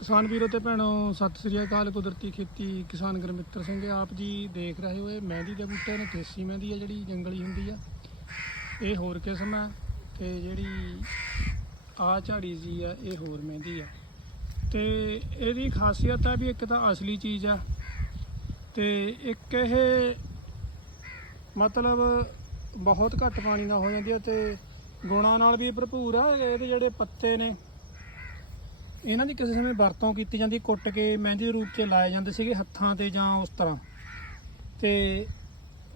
ਕਿਸਾਨ ਵੀਰੋ ਤੇ ਭੈਣੋ, ਸਤਿ ਸ੍ਰੀ ਅਕਾਲ, ਕੁਦਰਤੀ ਖੇਤੀ, ਕਿਸਾਨ ਗੁਰਮਿੱਤਰ ਸਿੰਘ, ਆਪ ਜੀ ਦੇਖ ਰਹੇ ਹੋਏ ਮਹਿੰਦੀ ਦੇ ਬੂਟੇ ਨੇ, ਦੇਸੀ ਮਹਿੰਦੀ ਆ ਜਿਹੜੀ ਜੰਗਲੀ ਹੁੰਦੀ ਆ। ਇਹ ਹੋਰ ਕਿਸਮ ਆ ਤੇ ਜਿਹੜੀ ਆ ਝਾੜੀ ਜੀ ਆ, ਇਹ ਹੋਰ ਮਹਿੰਦੀ ਆ। ਤੇ ਇਹਦੀ ਖਾਸੀਅਤ ਆ ਵੀ ਇੱਕ ਤਾਂ ਅਸਲੀ ਚੀਜ਼ ਆ ਤੇ ਇੱਕ ਇਹ ਮਤਲਬ ਬਹੁਤ ਘੱਟ ਪਾਣੀ ਨਾਲ ਹੋ ਜਾਂਦੀ ਆ ਤੇ ਗੁਣਾਂ ਨਾਲ ਵੀ ਭਰਪੂਰ ਆ, ਇਹਦੇ ਜਿਹੜੇ ਪੱਤੇ ਨੇ ਇਹਨਾਂ ਦੀ ਕਿਸੇ ਸਮੇਂ ਵਰਤੋਂ ਕੀਤੀ ਜਾਂਦੀ, ਕੁੱਟ ਕੇ ਮਹਿੰਦੀ ਦੇ ਰੂਪ 'ਚ ਲਾਏ ਜਾਂਦੇ ਸੀਗੇ ਹੱਥਾਂ ਤੇ ਜਾਂ ਉਸ ਤਰ੍ਹਾਂ। ਤੇ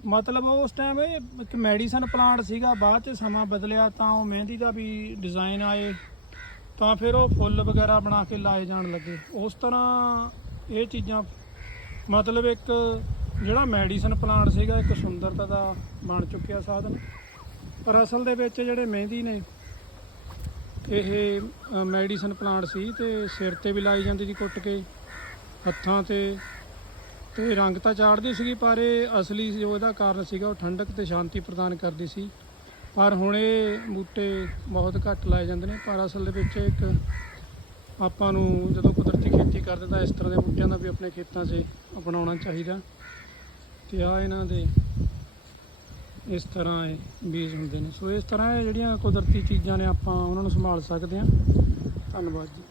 ਮਤਲਬ ਉਸ ਟਾਈਮ ਇਹ ਇੱਕ ਮੈਡੀਸਨ ਪਲਾਂਟ ਸੀਗਾ, ਬਾਅਦ 'ਚ ਸਮਾਂ ਬਦਲਿਆ ਤਾਂ ਉਹ ਮਹਿੰਦੀ ਦਾ ਵੀ ਡਿਜ਼ਾਈਨ ਆਏ, ਤਾਂ ਫਿਰ ਉਹ ਫੁੱਲ ਵਗੈਰਾ ਬਣਾ ਕੇ ਲਾਏ ਜਾਣ ਲੱਗੇ। ਉਸ ਤਰ੍ਹਾਂ ਇਹ ਚੀਜ਼ਾਂ, ਮਤਲਬ ਇੱਕ ਜਿਹੜਾ ਮੈਡੀਸਨ ਪਲਾਂਟ ਸੀਗਾ, ਇੱਕ ਸੁੰਦਰਤਾ ਦਾ ਬਣ ਚੁੱਕਿਆ ਸਾਧਨ। ਪਰ ਅਸਲ ਦੇ ਵਿੱਚ ਜਿਹੜੇ ਮਹਿੰਦੀ ਨੇ ਇਹ ਮੈਡੀਸਨ ਪਲਾਂਟ ਸੀ ਤੇ ਸਿਰ ਤੇ ਵੀ ਲਾਈ ਜਾਂਦੀ ਸੀ ਕੁੱਟ ਕੇ, ਹੱਥਾਂ ਤੇ ਤੇ ਰੰਗ ਤਾਂ ਚਾੜਦੀ ਸੀਗੀ, ਪਰ ਇਹ ਅਸਲੀ ਜੋ ਇਹਦਾ ਕਾਰਨ ਸੀਗਾ, ਉਹ ਠੰਡਕ ਤੇ ਸ਼ਾਂਤੀ ਪ੍ਰਦਾਨ ਕਰਦੀ ਸੀ। ਪਰ ਹੁਣ ਇਹ ਬੂਟੇ ਬਹੁਤ ਘੱਟ ਲਾਏ ਜਾਂਦੇ ਨੇ, ਪਰ ਅਸਲ ਦੇ ਵਿੱਚ ਇੱਕ ਆਪਾਂ ਨੂੰ ਜਦੋਂ ਕੁਦਰਤੀ ਖੇਤੀ ਕਰਦੇ ਤਾਂ ਇਸ ਤਰ੍ਹਾਂ ਦੇ ਬੂਟਿਆਂ ਦਾ ਵੀ ਆਪਣੇ ਖੇਤਾਂ 'ਚ ਅਪਣਾਉਣਾ ਚਾਹੀਦਾ। ਤੇ ਆ ਇਹਨਾਂ ਦੇ ਇਸ ਤਰ੍ਹਾਂ ਇਹ ਬੀਜ ਹੁੰਦੇ ਨੇ। ਸੋ ਇਸ ਤਰ੍ਹਾਂ ਇਹ ਜਿਹੜੀਆਂ ਕੁਦਰਤੀ ਚੀਜ਼ਾਂ ਨੇ ਆਪਾਂ ਉਹਨਾਂ ਨੂੰ ਸੰਭਾਲ ਸਕਦੇ ਹਾਂ। ਧੰਨਵਾਦ ਜੀ।